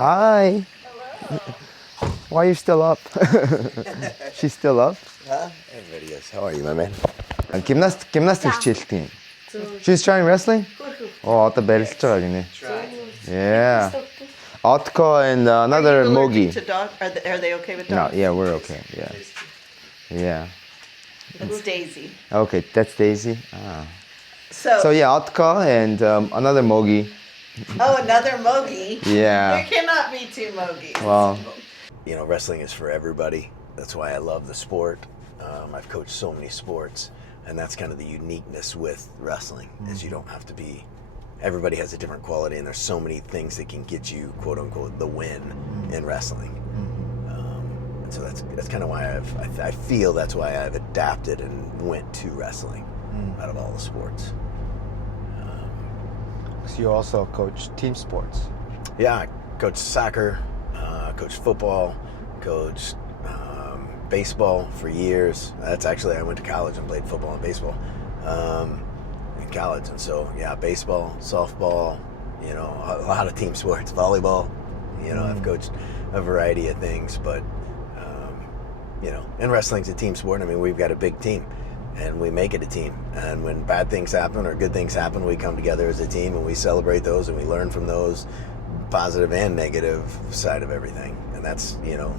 Hi. Why are you still up? She's still up? Huh? Everybody is. How are you, my man? Gymnastics хичээлдэг юм. She's trying wrestling? Одоо барилж байгаа гинэ. Yeah. Otko and another Mogi. To dog? Are they okay with No, dogs? yeah, we're okay. Yeah. Yeah. It's Daisy. Okay, that's Daisy. Ah. So yeah, Otko and another Mogi. another Mogi. Yeah. There cannot be two Mogis. Well, You know, wrestling is for everybody. That's why I love the sport. I've coached so many sports, and that's kind of the uniqueness with wrestling, is you don't have to be, everybody has a different quality, and there's so many things that can get you, quote unquote, the win in wrestling. And so that's kind of why I feel that's why I've adapted and went to wrestling out of all the sports. so you also coach team sports. Yeah, I coached soccer, coached football, coached baseball for years. That's actually, I went to college and played football and baseball in college. And so, yeah, baseball, softball, you know, a lot of team sports, volleyball, you know, I've coached a variety of things, but, you know, and wrestling's a team sport. I mean, we've got a big team and we make it a team. And when bad things happen or good things happen, we come together as a team and we celebrate those and we learn from those, positive and negative side of everything. And that's, you know,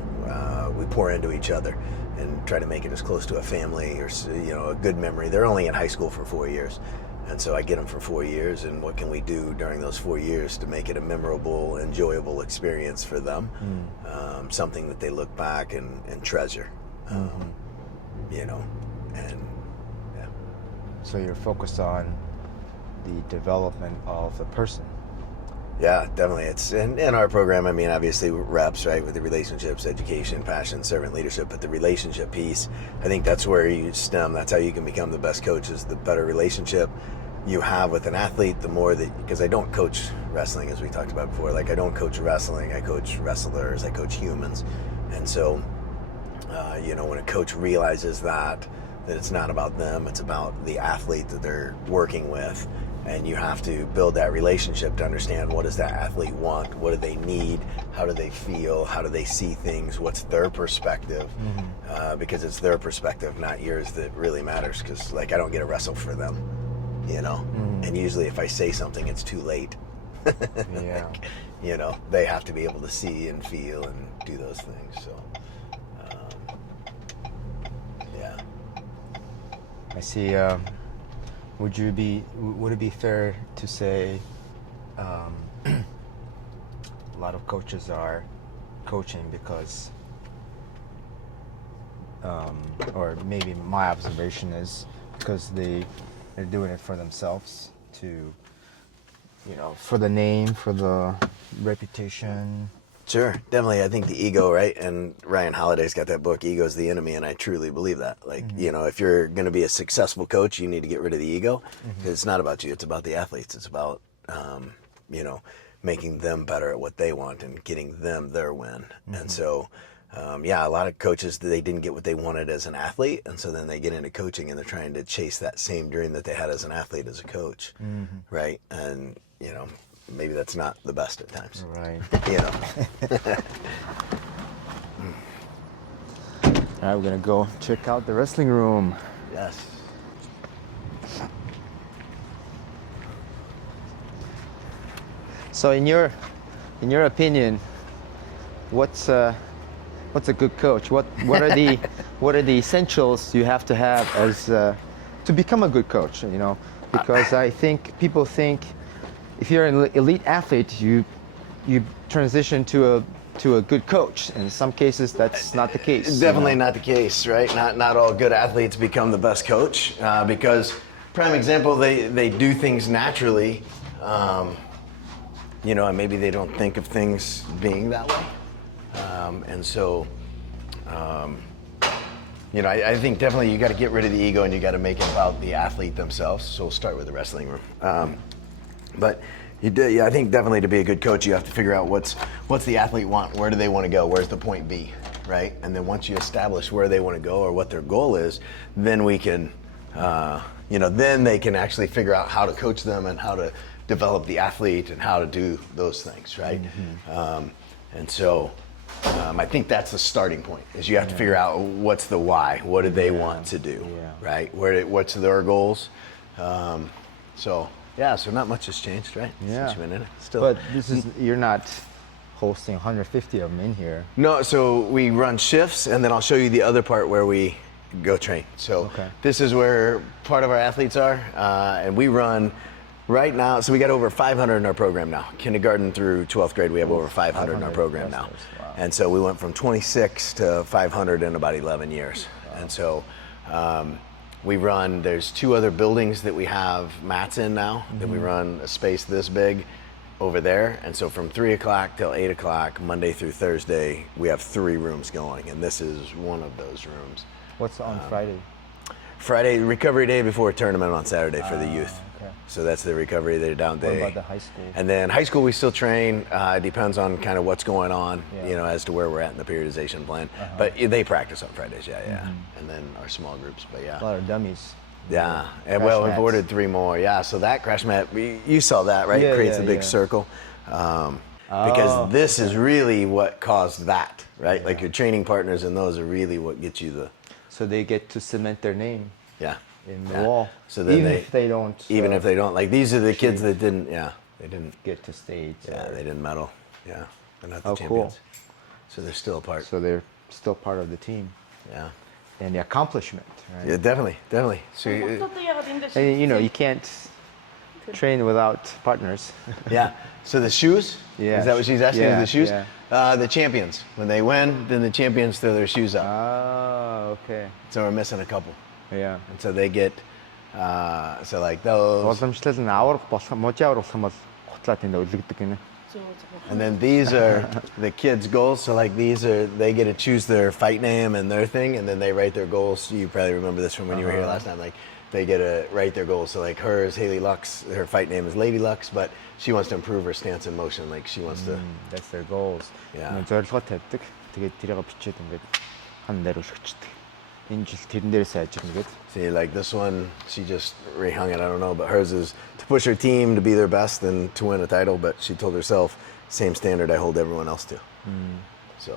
we pour into each other and try to make it as close to a family or, you know, a good memory. They're only in high school for 4 years. And so I get them for 4 years, and what can we do during those 4 years to make it a memorable, enjoyable experience for them? Something that they look back and treasure, you know, and yeah. So you're focused on the development of the person. Yeah, definitely. It's in our program, I mean, obviously reps, right, with the relationships, education, passion, servant leadership, but the relationship piece, I think that's where you stem. That's how you can become the best coach, is the better relationship you have with an athlete, the more that, because I don't coach wrestling, as we talked about before. Like, I don't coach wrestling, I coach wrestlers, I coach humans. And so, you know, when a coach realizes that it's not about them, it's about the athlete that they're working with. And you have to build that relationship to understand, what does that athlete want? What do they need? How do they feel? How do they see things? What's their perspective? Because it's their perspective, not yours, that really matters. Because, like, I don't get to wrestle for them, you know? And usually if I say something, it's too late. Yeah. Like, you know, they have to be able to see and feel and do those things. So, yeah. I see. Would it be fair to say a lot of coaches are coaching because, or maybe my observation is because they're doing it for themselves, to, you know, for the name, for the reputation. Sure, definitely. I think the ego, right? And Ryan Holiday's got that book, Ego's the Enemy, and I truly believe that. Like, you know, if you're going to be a successful coach, you need to get rid of the ego. It's not about you, it's about the athletes. It's about, you know, making them better at what they want and getting them their win. And so, yeah, a lot of coaches, they didn't get what they wanted as an athlete, and so then they get into coaching and they're trying to chase that same dream that they had as an athlete as a coach, right? And, you know, maybe that's not the best at times. Right. You know. All right, we're gonna go check out the wrestling room. Yes. So, in your opinion, what's a good coach? What are the what are the essentials you have to have as to become a good coach? You know, because I think people think, if you're an elite athlete, you transition to a good coach. And in some cases, that's not the case. Definitely not the case, right? Not all good athletes become the best coach, because, prime example, they do things naturally, you know, and maybe they don't think of things being that way. And so, you know, I think definitely you got to get rid of the ego and you got to make it about the athlete themselves. So we'll start with the wrestling room. But yeah, I think definitely to be a good coach, you have to figure out what's the athlete want, where do they want to go, where's the point B, right? And then once you establish where they want to go or what their goal is, then we can, you know, then they can actually figure out how to coach them and how to develop the athlete and how to do those things, right? And so I think that's the starting point, is you have to figure out what's the why. What do they want to do, right? What's their goals? So not much has changed, right? Yeah. Since you've been in it. Still. But you're not hosting 150 of them in here. No, so we run shifts, and then I'll show you the other part where we go train. So this is where part of our athletes are, and we run right now. So we got over 500 in our program now. Kindergarten through 12th grade, we have over 500 in our program now. Wow. And so we went from 26 to 500 in about 11 years. Wow. And so we run, there's 2 other buildings that we have mats in now, that we run a space this big over there. And so from 3 o'clock till 8 o'clock, Monday through Thursday, we have 3 rooms going, and this is one of those rooms. What's on Friday? Friday, recovery day before a tournament on Saturday for the youth. Okay. So that's the recovery day down day. What about the high school? And then high school we still train. It depends on kind of what's going on, as to where we're at in the periodization plan. But they practice on Fridays, And then our small groups, but A lot of dummies. Yeah, and well, we've ordered 3 more. Yeah, so that crash mat, you saw that, right? It creates a big circle. Because this is really what caused that, right? Like your training partners and those are really what get you the... So they get to cement their name in the wall. So then if they don't. Even if they don't. Like these are the kids that didn't, they didn't get to stage. they didn't medal. Yeah, they're not the Oh, champions. cool. So they're still a part. So they're still part of the team. Yeah. And the accomplishment, right? Yeah, definitely. So And you can't train without partners. yeah. So the shoes? Yeah. Is that what she's asking? Yeah, The shoes? yeah. The champions. When they win, then the champions throw their shoes up. Oh, okay. So we're missing a couple. Yeah. And so they get, so like those. Боломжлол нь аврах болох, можи аврах юм бол хутлаа тэнд өлөгдөг гинэ. And then these are the kids' goals. So like they get to choose their fight name and their thing, and then they write their goals. You probably remember this from when you were here last time. Like they get to write their goals. So like hers, Haley Lux, her fight name is Lady Lux, but she wants to improve her stance and motion. Like she wants to. That's their goals. Yeah. зорилгоо тавьдаг. Тэгээд тэрийг бичээд ингээд хан дээр өсгчдэг. Энэ жил тэрэн дээрээс ажигна гэдэг. See, like this one, she just rehung it. I don't know, but hers is to push her team to be their best and to win a title. But she told herself, same standard I hold everyone else to. So,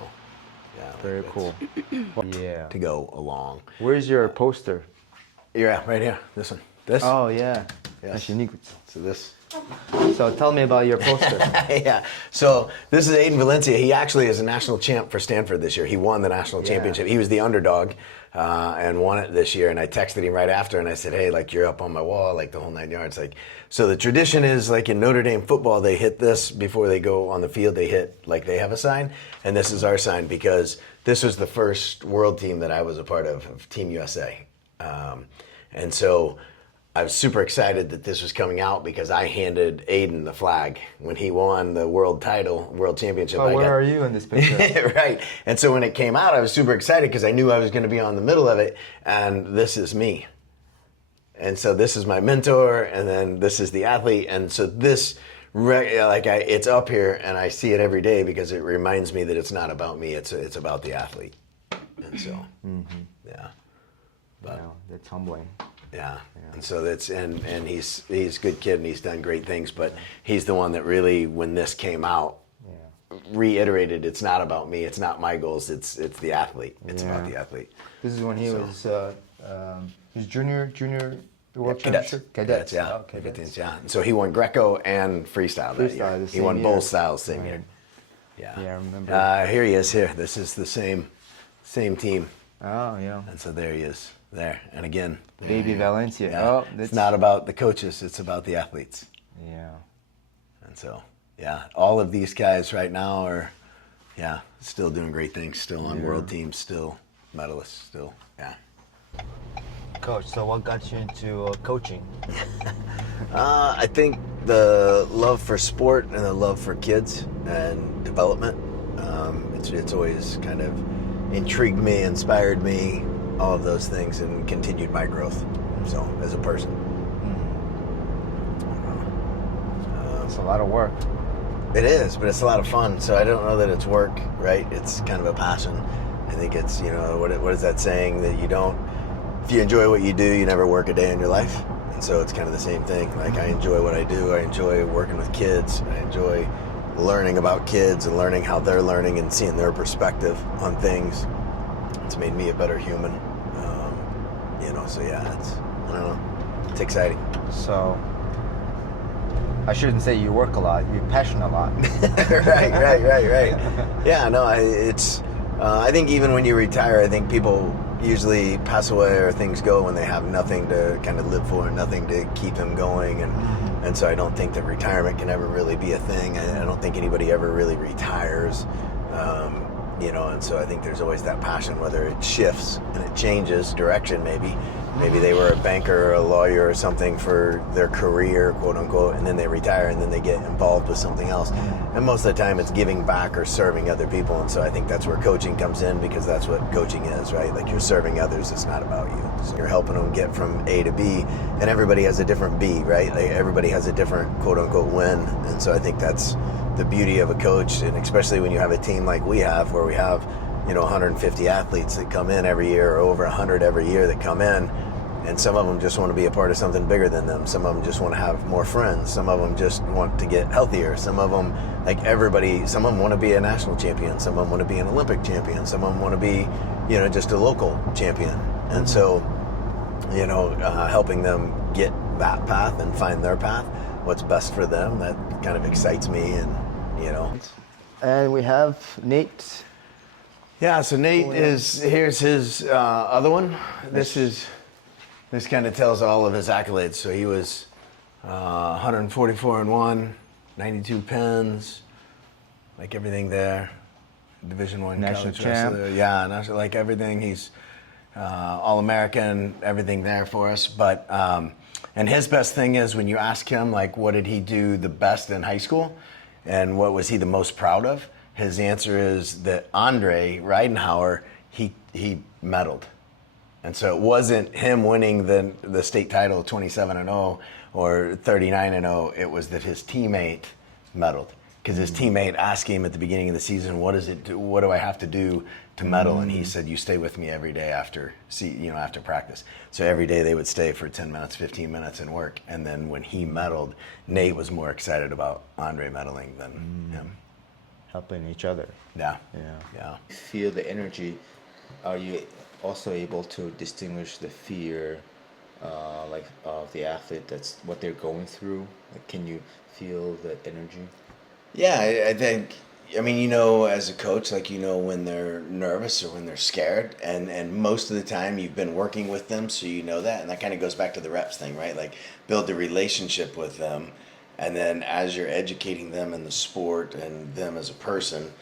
yeah. Very like cool. Yeah. To go along. Where's your poster? Yeah, right here. This one. This. Oh yeah. Yes. Yes. So this. So tell me about your poster. Yeah. So this is Aiden Valencia. He actually is a national champ for Stanford this year. He won the national championship. He was the underdog and won it this year. And I texted him right after and I said, hey, like you're up on my wall, like the whole 9 yards. Like, so the tradition is like in Notre Dame football, they hit this before they go on the field. They hit like they have a sign, and this is our sign because this was the first world team that I was a part of Team USA. And so I was super excited that this was coming out because I handed Aiden the flag when he won the world title, world championship. Oh, where are you in this picture? Right. And so when it came out, I was super excited because I knew I was going to be on the middle of it, and this is me. And so this is my mentor, and then this is the athlete, and so this, it's up here, and I see it every day because it reminds me that it's not about me; it's about the athlete. And so, yeah. But, Wow, that's humbling. Yeah. And so that's and he's a good kid and he's done great things, but he's the one that really, when this came out, reiterated it's not about me, it's not my goals, it's the athlete. It's about the athlete. This is when he was junior world Cadets. championship. Cadets, yeah. Oh, cadets. Yeah. And so he won Greco and freestyle that year. the He same won year. both styles same Right. year. Yeah. Yeah, I remember. Here he is here. This is the same team. Oh, yeah. And so there he is. There. And again, Baby Valencia. yeah, Oh, it's not about the coaches, it's about the athletes. Yeah. And so, yeah, all of these guys right now are, still doing great things, still on world teams, still medalists, still, Coach, so what got you into coaching? I think the love for sport and the love for kids and development, it's always kind of intrigued me, inspired me, all of those things, and continued my growth, so, as a person. It's a lot of work. It is, but it's a lot of fun. So I don't know that it's work, right? It's kind of a passion. I think it's, what is that saying that if you enjoy what you do, you never work a day in your life. And so it's kind of the same thing. Like I enjoy what I do. I enjoy working with kids. I enjoy learning about kids and learning how they're learning and seeing their perspective on things. It's made me a better human. So yeah, I don't know. It's exciting. So I shouldn't say you work a lot. You're passionate a lot. right. Yeah, no, I think even when you retire, I think people usually pass away or things go when they have nothing to kind of live for, nothing to keep them going, and so I don't think that retirement can ever really be a thing. I don't think anybody ever really retires, and so I think there's always that passion, whether it shifts and it changes direction. Maybe they were a banker or a lawyer or something for their career, quote unquote, and then they retire and then they get involved with something else. And most of the time it's giving back or serving other people. And so I think that's where coaching comes in, because that's what coaching is, right? Like, you're serving others, it's not about you. So you're helping them get from A to B, and everybody has a different B, right? Like, everybody has a different quote unquote win. And so I think that's the beauty of a coach, and especially when you have a team like we have, where we have 150 athletes that come in every year, or over 100 every year that come in, and some of them just want to be a part of something bigger than them. Some of them just want to have more friends. Some of them just want to get healthier. Some of them, like everybody, some of them want to be a national champion. Some of them want to be an Olympic champion. Some of them want to be, just a local champion. And so, helping them get that path and find their path, what's best for them, that kind of excites me. And And we have Nate. Yeah, so Nate here's his other one. This kind of tells all of his accolades. So he was 144-1, 92 pins, like everything there. Division I National college champ. wrestler. Yeah, national, like everything. He's All-American, everything there for us. But and his best thing is, when you ask him, like, what did he do the best in high school, and what was he the most proud of? His answer is that Andre Reidenhauer, he medaled. And so it wasn't him winning the state title 27-0 or 39-0. It was that his teammate medaled, because his teammate asked him at the beginning of the season, what do I have to do to medal? And he said, you stay with me every day after practice. So every day they would stay for 10 minutes, 15 minutes and work. And then when he medaled, Nate was more excited about Andre medaling than him. Helping each other. Yeah. Feel the energy. Are you also able to distinguish the fear, of the athlete? That's what they're going through. Like, can you feel the energy? Yeah, I think. I mean, as a coach, when they're nervous or when they're scared, and most of the time you've been working with them, so you know that, and that kind of goes back to the reps thing, right? Like, build the relationship with them. And then as you're educating them in the sport and them as a person,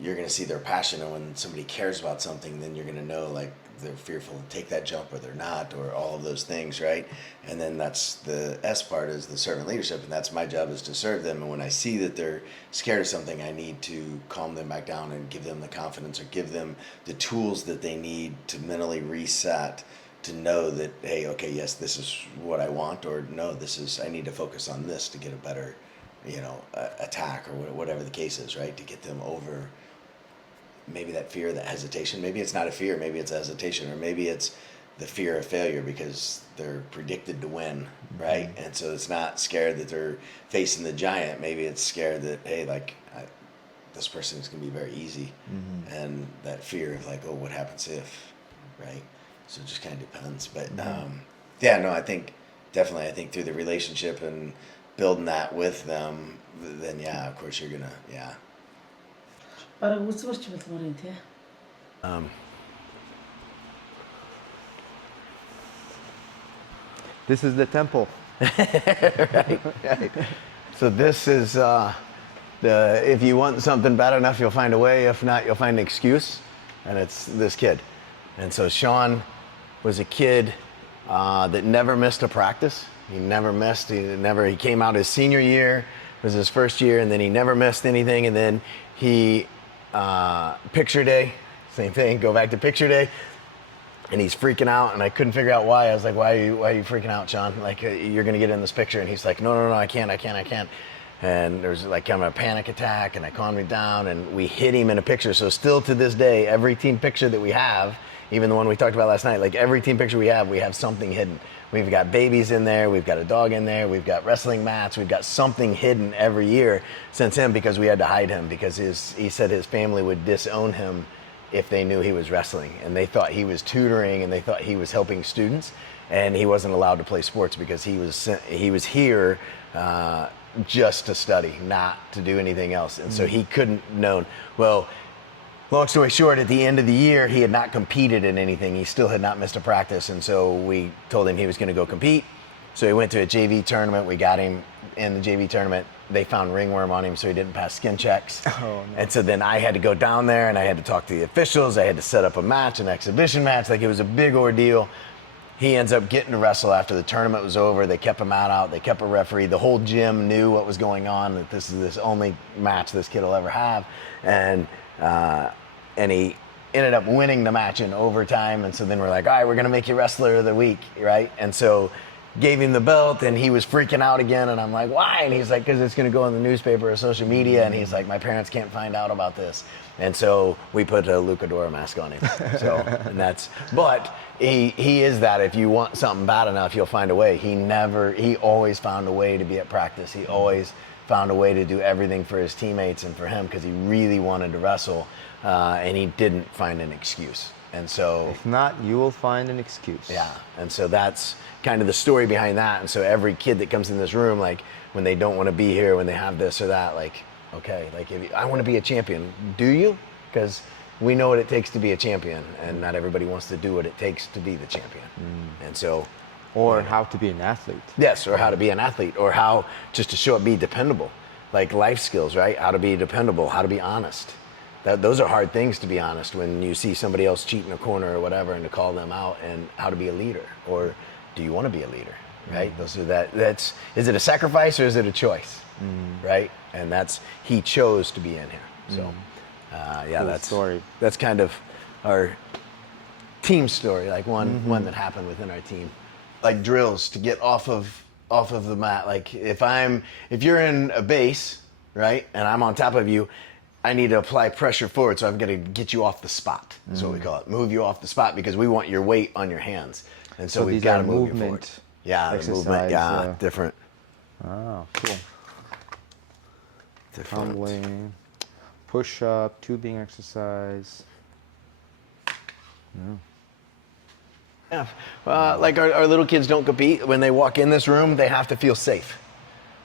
you're going to see their passion. And when somebody cares about something, then you're going to know, like, they're fearful to take that jump or they're not, or all of those things, right? And then that's the S part, is the servant leadership. And that's my job, is to serve them. And when I see that they're scared of something, I need to calm them back down and give them the confidence, or give them the tools that they need to mentally reset, to know that, hey, okay, yes, this is what I want, or no, I need to focus on this to get a better, attack, or whatever the case is, right? To get them over maybe that fear, that hesitation. Maybe it's not a fear, maybe it's a hesitation, or maybe it's the fear of failure because they're predicted to win, right? And so it's not scared that they're facing the giant. Maybe it's scared that, hey, this person is going to be very easy. And that fear of, like, oh, what happens if, right? So it just kind of depends. But I think definitely, through the relationship and building that with them, then of course you're gonna, This is the temple. right. So this is if you want something bad enough, you'll find a way. If not, you'll find an excuse. And it's this kid. And so Sean was a kid that never missed a practice. He never missed. He came out his senior year, was his first year, and then he never missed anything. And then he picture day, same thing. Go back to picture day, and he's freaking out, and I couldn't figure out why. I was like, "Why are you freaking out, Sean? Like, you're gonna get in this picture." And he's like, "No, I can't." And there's like kind of a panic attack, and I calmed him down, and we hid him in a picture. So still to this day, every team picture that we have, even the one we talked about last night, like every team picture we have something hidden. We've got babies in there. We've got a dog in there. We've got wrestling mats. We've got something hidden every year since him because we had to hide him because he said his family would disown him if they knew he was wrestling. And they thought he was tutoring and they thought he was helping students. And he wasn't allowed to play sports because he was here just to study, not to do anything else. And so he couldn't known. Well, long story short, at the end of the year, he had not competed in anything. He still had not missed a practice. And so we told him he was going to go compete. So he went to a JV tournament. We got him in the JV tournament. They found ringworm on him, so he didn't pass skin checks. Oh, no. And so then I had to go down there and I had to talk to the officials. I had to set up a match, an exhibition match. Like, it was a big ordeal. He ends up getting to wrestle after the tournament was over. They kept him out. They kept a referee. The whole gym knew what was going on, that this is this only match this kid will ever have. And he ended up winning the match in overtime. And so then we're like, all right, we're going to make you wrestler of the week, right? And so gave him the belt, and he was freaking out again. And I'm like, why? And he's like, because it's going to go in the newspaper or social media. And he's like, my parents can't find out about this. And so we put a Lucadora mask on him. So, and but he is that. If you want something bad enough, you'll find a way. He always found a way to be at practice. He always found a way to do everything for his teammates and for him because he really wanted to wrestle, and he didn't find an excuse. And so, if not, you will find an excuse. Yeah, and so that's kind of the story behind that. And so every kid that comes in this room, like, when they don't want to be here, when they have this or that, like, okay, like, I want to be a champion. Do you? Because we know what it takes to be a champion, and not everybody wants to do what it takes to be the champion. And so, or how to be an athlete. Yes, or how to be an athlete, or how just to show up, be dependable, like life skills, right? How to be dependable, how to be honest. Those are hard things to be honest when you see somebody else cheat in a corner or whatever, and to call them out, and how to be a leader, or do you want to be a leader, right? Those are is it a sacrifice or is it a choice, right? And he chose to be in here. So, cool story. That's kind of our team story, like one that happened within our team. Like drills to get off of the mat. Like if you're in a base, right, and I'm on top of you, I need to apply pressure forward, so I've got to get you off the spot. That's what we call it. Move you off the spot because we want your weight on your hands. And so we've got to move you forward. Yeah, the movement. Yeah, different. Oh, cool. Different. Tumbling, push-up, tubing exercise. Yeah. Like our little kids don't compete. When they walk in this room, they have to feel safe.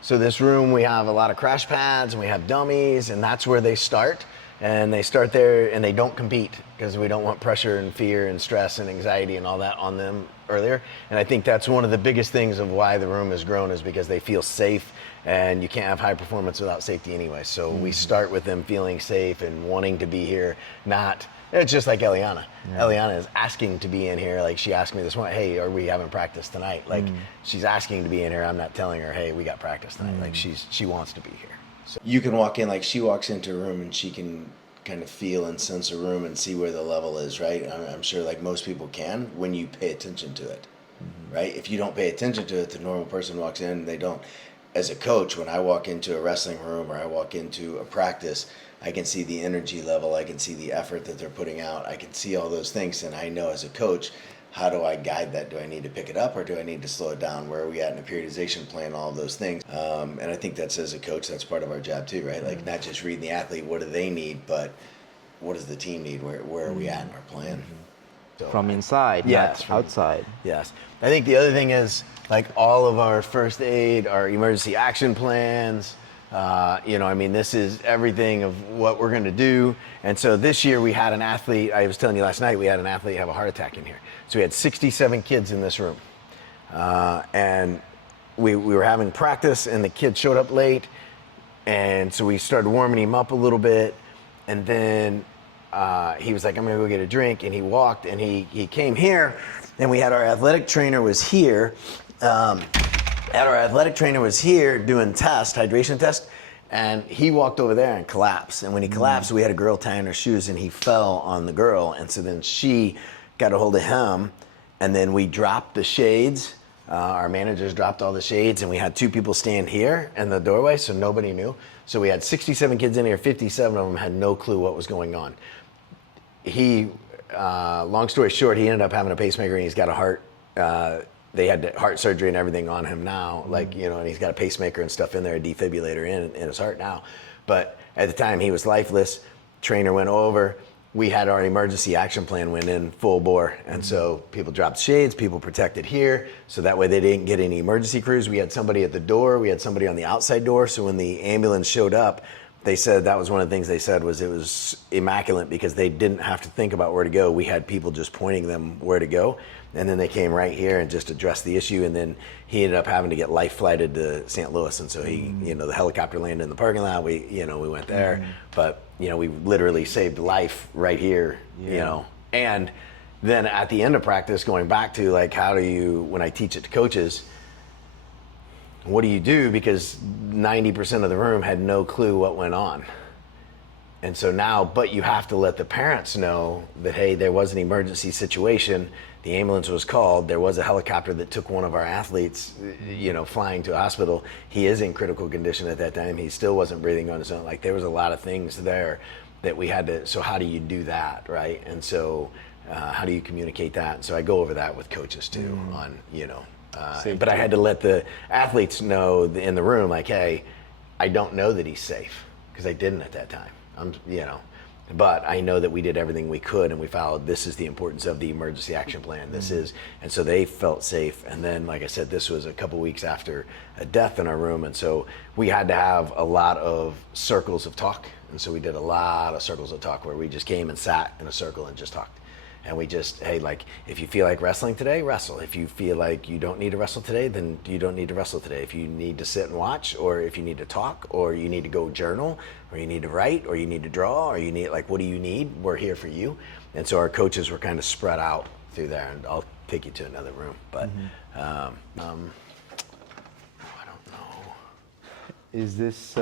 So this room, we have a lot of crash pads, and we have dummies, and that's where they start. And they start there, and they don't compete because we don't want pressure and fear and stress and anxiety and all that on them earlier. And I think that's one of the biggest things of why the room has grown, is because they feel safe, and you can't have high performance without safety anyway. So we start with them feeling safe and wanting to be here. It's just like Eliana. Yeah. Eliana is asking to be in here. Like, she asked me this morning, hey, are we having practice tonight? Like, she's asking to be in here. I'm not telling her, hey, we got practice tonight. Like, she wants to be here. So you can walk in, like, she walks into a room and she can kind of feel and sense a room and see where the level is, right? I'm sure, like, most people can when you pay attention to it, right? If you don't pay attention to it, the normal person walks in and they don't. As a coach, when I walk into a wrestling room or I walk into a practice, I can see the energy level, I can see the effort that they're putting out, I can see all those things, and I know as a coach, how do I guide that? Do I need to pick it up or do I need to slow it down? Where are we at in a periodization plan? All of those things. And I think that's, as a coach, that's part of our job too, right? Like, not just reading the athlete, what do they need, but what does the team need? Where are we at in our plan? So, from inside, not outside. Yes. I think the other thing is, like, all of our first aid, our emergency action plans, this is everything of what we're going to do. And so this year we had an athlete, I was telling you last night, we had an athlete have a heart attack in here. So we had 67 kids in this room. And we were having practice, and the kid showed up late. And so we started warming him up a little bit. And then he was like, I'm going to go get a drink. And he walked, and he came here, and we had our athletic trainer was here. Our athletic trainer was here doing hydration test, and he walked over there and collapsed. And when he collapsed, we had a girl tying her shoes, and he fell on the girl. And so then she got a hold of him, and then we dropped the shades. Our managers dropped all the shades, and we had 2 people stand here in the doorway, so nobody knew. So we had 67 kids in here, 57 of them had no clue what was going on. Long story short, he ended up having a pacemaker, and he's got a heart they had heart surgery and everything on him now, like, you know, and he's got a pacemaker and stuff in there, a defibrillator in his heart now. But at the time he was lifeless. Trainer went over. We had our emergency action plan went in full bore. And so people dropped shades, people protected here. So that way they didn't get any emergency crews. We had somebody at the door. We had somebody on the outside door. So when the ambulance showed up, they said that was one of the things they said was it was immaculate because they didn't have to think about where to go. We had people just pointing them where to go. And then they came right here and just addressed the issue. And then he ended up having to get life flighted to St. Louis. And so he, you know, the helicopter landed in the parking lot. We went there. But, you know, we literally saved life right here, you know. And then at the end of practice, going back to like, how do you, when I teach it to coaches, what do you do? Because 90% of the room had no clue what went on. And so now, but you have to let the parents know that, hey, there was an emergency situation. The ambulance was called. There was a helicopter that took one of our athletes, you know, flying to a hospital. He is in critical condition at that time. He still wasn't breathing on his own. Like, there was a lot of things there that we had to, so how do you do that, right? And so how do you communicate that? And so I go over that with coaches too on, you know, but I had to let the athletes know in the room, like, hey, I don't know that he's safe because I didn't at that time. You know, but I know that we did everything we could and we followed. This is the importance of the emergency action plan. This is, and so they felt safe. And then, like I said, this was a couple weeks after a death in our room. And so we had to have a lot of circles of talk. And so we did a lot of circles of talk where we just came and sat in a circle and just talked. And we just, hey, like, if you feel like wrestling today, wrestle. If you feel like you don't need to wrestle today, then you don't need to wrestle today. If you need to sit and watch, or if you need to talk, or you need to go journal, or you need to write, or you need to draw, or you need, like, what do you need? We're here for you. And so our coaches were kind of spread out through there. And I'll take you to another room. But I don't know. Is this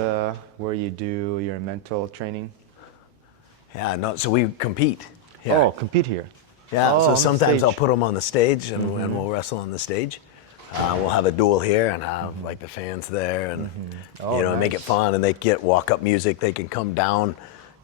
where you do your mental training? Yeah, no, so we compete. Yeah. Oh, compete here. Yeah, Oh, so on the sometimes I'll stage. put them on the stage and we'll wrestle on the stage. We'll have a duel here and have like the fans there and Oh, you know, make it nice. fun, and they get walk-up music. They can come down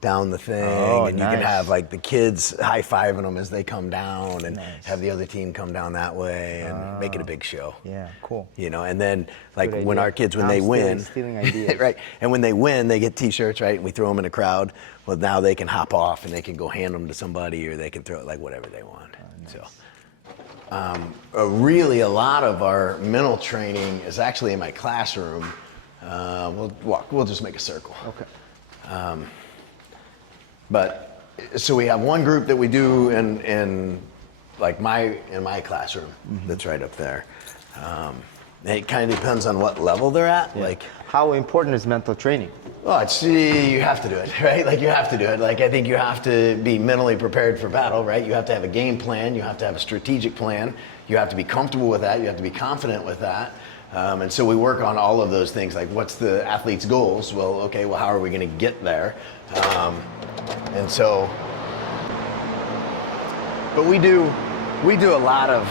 the thing, Oh, and you nice. can have like the kids high-fiving them as they come down, and Nice. have the other team come down that way and make it a big show. Yeah, cool. You know, and then like Good when idea. our kids, when I'm they stealing- win, stealing ideas. right? And when they win, they get T-shirts, right? And we throw them in the crowd. Well, now they can hop off and they can go hand them to somebody, or they can throw it like whatever they want. So, really, a lot of our mental training is actually in my classroom. We'll just make a circle. Okay. But so we have one group that we do in my classroom that's right up there. It kind of depends on what level they're at. Yeah. Like, how important is mental training? well, you have to do it, right? Like, you have to do it. Like, I think you have to be mentally prepared for battle, right? You have to have a game plan. You have to have a strategic plan. You have to be comfortable with that. You have to be confident with that. And so we work on all of those things. Like, what's the athlete's goals? Well, okay, well, how are we going to get there? And so, but we do a lot of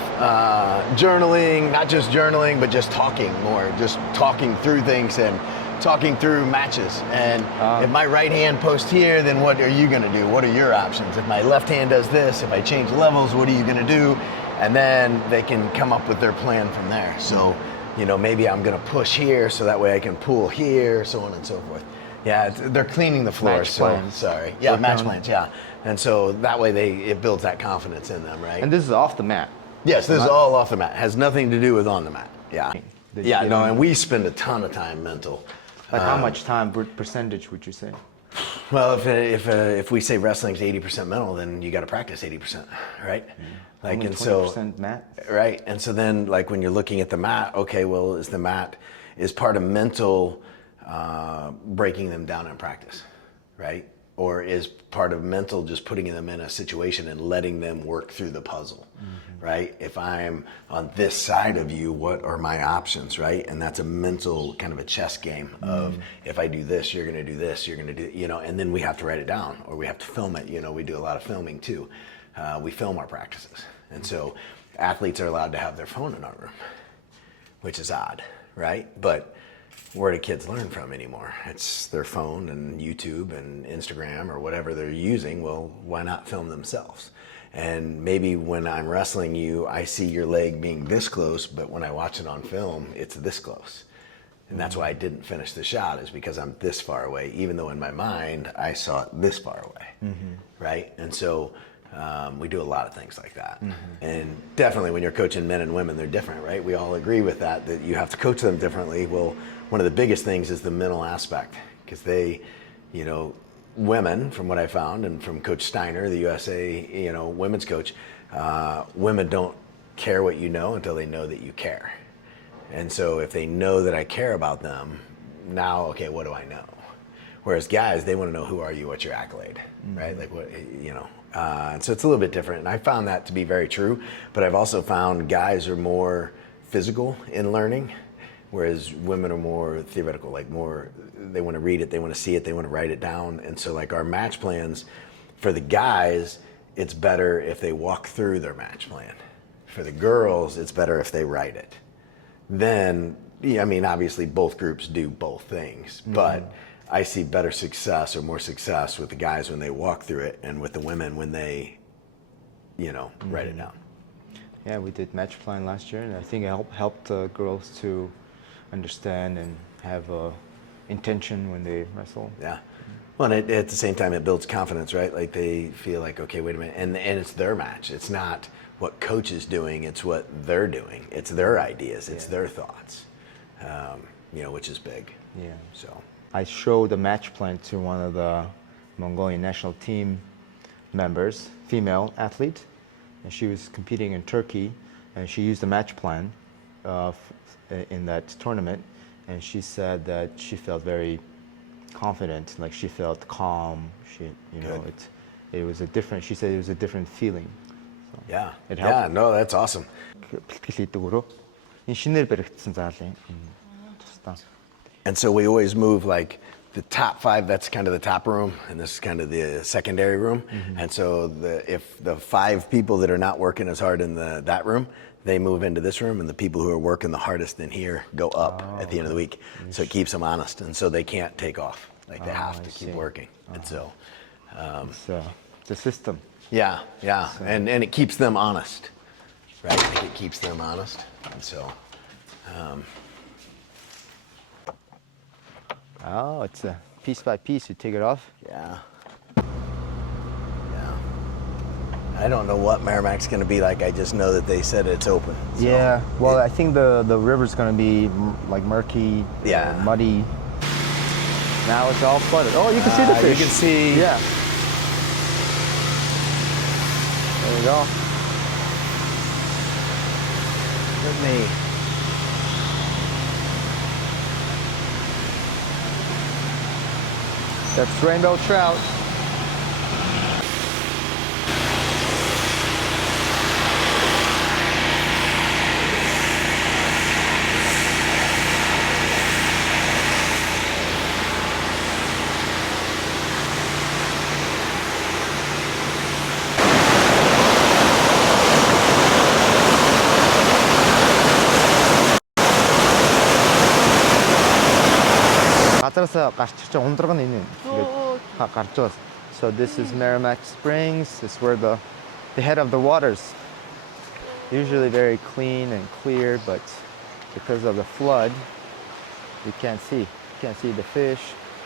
journaling, not just journaling, but just talking more, just talking through things and talking through matches. And if my right hand posts here, then what are you going to do? What are your options? If my left hand does this, if I change levels, what are you going to do? And then they can come up with their plan from there. So, you know, maybe I'm going to push here so that way I can pull here, so on and so forth. Yeah, they're cleaning the floor. Match so plans. sorry. Yeah, Work match on- plans. Yeah, and so that way it builds that confidence in them, right? And this is off the mat. Yes, this is all off the mat. Has nothing to do with on the mat. Yeah. Did Yeah, you no, get and we spend a ton of time mental. Like how much time percentage would you say? Well, if we say wrestling's 80% mental, then you got to practice 80%, right? Like, Only and so 20% mat. right, and so then like when you're looking at the mat, okay, well, is part of mental breaking them down in practice, right? Or is part of mental just putting them in a situation and letting them work through the puzzle, right? If I'm on this side of you, what are my options, right? And that's a mental kind of a chess game of if I do this, you're going to do this, you're going to do, you know, and then we have to write it down or we have to film it. You know, we do a lot of filming too. We film our practices. And so athletes are allowed to have their phone in our room, which is odd, right? But where do kids learn from anymore? It's their phone and YouTube and Instagram or whatever they're using. Well, why not film themselves? And maybe when I'm wrestling you, I see your leg being this close, but when I watch it on film, it's this close. And that's why I didn't finish the shot, is because I'm this far away, even though in my mind I saw it this far away, right? And so we do a lot of things like that. And definitely when you're coaching men and women, they're different, right? We all agree with that you have to coach them differently. Well, one of the biggest things is the mental aspect, because they, you know, women, from what I found, and from Coach Steiner, the USA, you know, women's coach, women don't care what you know until they know that you care. And so if they know that I care about them, now, okay, what do I know? Whereas guys, they want to know, who are you, what's your accolade, right? Like what, you know, and so it's a little bit different. And I found that to be very true, but I've also found guys are more physical in learning, whereas women are more theoretical, like more, they want to read it, they want to see it, they want to write it down. And so like our match plans, for the guys, it's better if they walk through their match plan. For the girls, it's better if they write it. Then, I mean, obviously both groups do both things, but I see better success or more success with the guys when they walk through it, and with the women when they, you know, write it down. Yeah, we did match plan last year, and I think it helped girls to understand and have intention when they wrestle. Yeah. Well, and at the same time, it builds confidence, right? Like they feel like, okay, wait a minute, and it's their match. It's not what coach is doing; it's what they're doing. It's their ideas. It's their thoughts. You know, which is big. Yeah. So I showed the match plan to one of the Mongolian national team members, female athlete, and she was competing in Turkey, and she used the match plan in that tournament, and she said that she felt very confident, like she felt calm. She, you know, it was a different. She said it was a different feeling. So yeah, it helped. yeah, no, that's awesome. And so we always move like the top 5. That's kind of the top room, and this is kind of the secondary room. And so if the 5 people that are not working as hard in that room, they move into this room, and the people who are working the hardest in here go up at the end of the week. So it keeps them honest, and so they can't take off. Like they have to keep working. And so it's a system. Yeah, yeah, and it keeps them honest, right? Like it keeps them honest, and so. Oh, it's a piece by piece. You take it off. Yeah. Yeah. I don't know what Meramec's going to be like. I just know that they said it's open. So Yeah. Well, I think the river's going to be like murky, muddy. Now it's all flooded. Oh, you can see the fish. You can see. Yeah. There you go. Let me. That's rainbow trout. So this is Meramec Springs. It's where the head of the waters. Usually very clean and clear, but because of the flood, you can't see. You can't see the fish.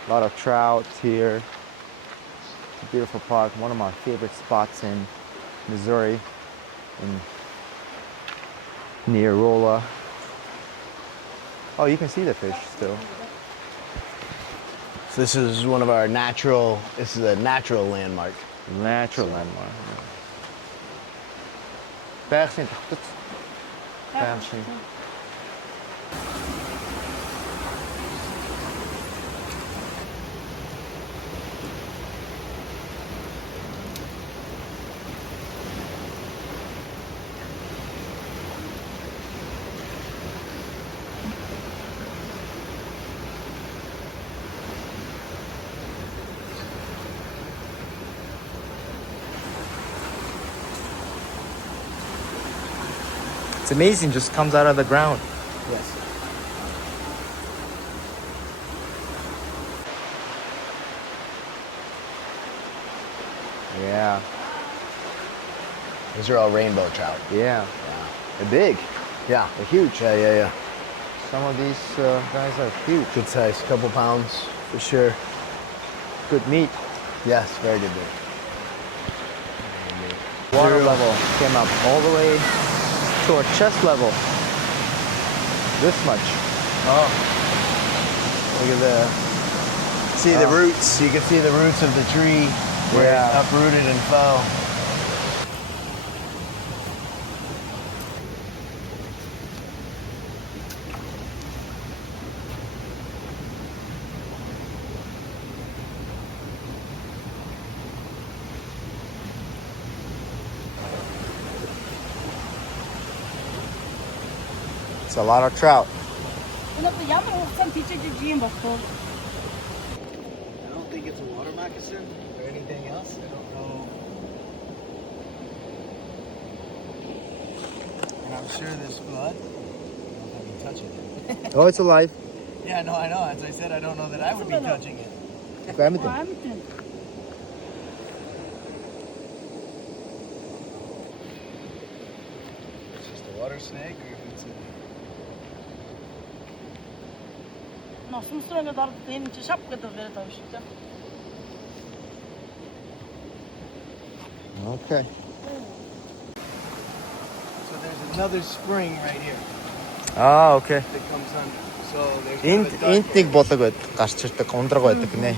A lot of trout here. It's a beautiful park. One of my favorite spots in Missouri, near Rolla. Oh, you can see the fish still. This is one of our natural. This is a natural landmark. Natural landmark. Bergsin тахтц. Bergsin. It's amazing, just comes out of the ground. Yes. Yeah. Those are all rainbow trout. Yeah. They're big. Yeah. They're huge. Yeah. Some of these guys are huge. Good size, couple pounds for sure. Good meat. Yes, very good meat. Water level came up all the way to our chest level. This much. Oh. Look at the. See the roots. You can see the roots of the tree where Yeah. it uprooted and fell. It's a lot of trout. I don't think it's a water moccasin or anything else. I don't know. And I'm sure there's blood. I don't know if I'm touching it. Oh, it's alive. Yeah, no, I know. As I said, I don't know that I would be touching it. Everything. It's just a water snake or if it's a... Okay. So there's another spring right here Ah, okay. that comes under. So there's kind of a dark Интиг area. болдог байд. Гарч ирдэг, ундраг байдаг гинэ.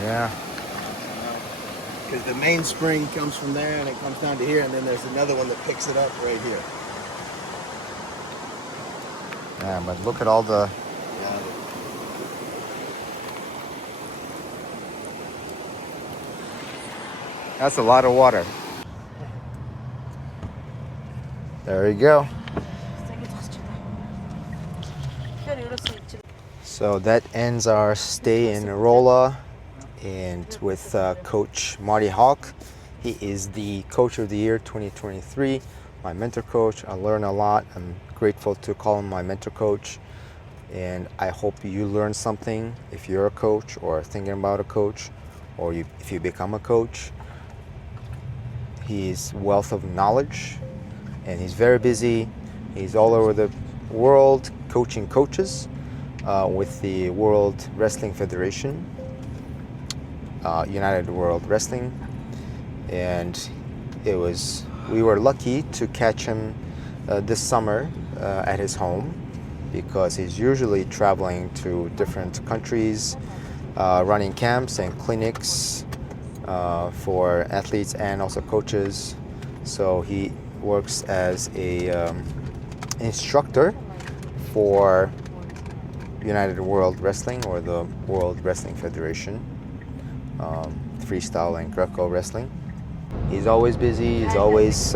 Yeah. Because the main spring comes from there and it comes down to here, and then there's another one that picks it up right here. Yeah, but look at all the. That's a lot of water. There you go. So that ends our stay in Arola, and with Coach Marty Hauck. He is the Coach of the Year 2023, my mentor coach. I learn a lot. I'm grateful to call him my mentor coach, and I hope you learn something if you're a coach or thinking about a coach, or if you become a coach. He's wealth of knowledge, and he's very busy. He's all over the world coaching coaches with the World Wrestling Federation, United World Wrestling, and we were lucky to catch him this summer at his home, because he's usually traveling to different countries, running camps and clinics for athletes and also coaches. So he works as a instructor for United World Wrestling, or the World Wrestling Federation, freestyle and Greco wrestling. He's always busy. He's always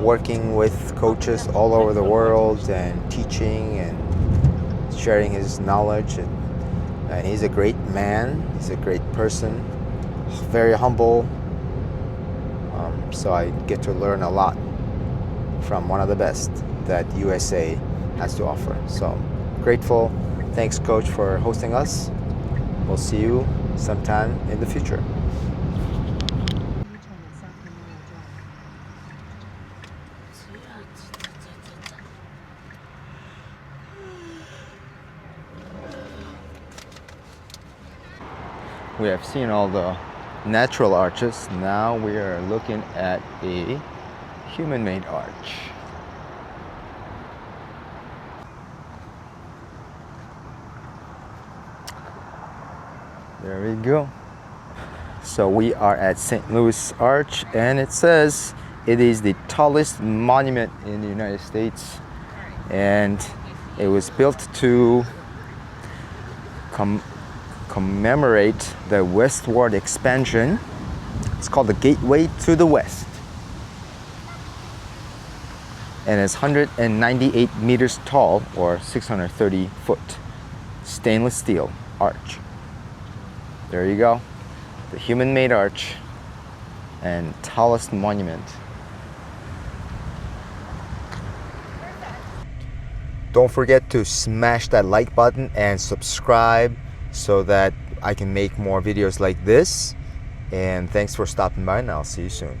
working with coaches all over the world and teaching and sharing his knowledge. And he's a great man. He's a great person. Very humble. So I get to learn a lot from one of the best that USA has to offer. So grateful. Thanks, Coach, for hosting us. We'll see you sometime in the future. We have seen all the natural arches. Now we are looking at a human-made arch. There we go. So we are at St. Louis Arch, and it says it is the tallest monument in the United States, and it was built to commemorate the westward expansion. It's called the Gateway to the West, and it's 198 meters tall, or 630 foot, stainless steel arch. There you go, the human-made arch. and tallest monument. Don't forget to smash that like button and subscribe so that I can make more videos like this. And thanks for stopping by, and I'll see you soon.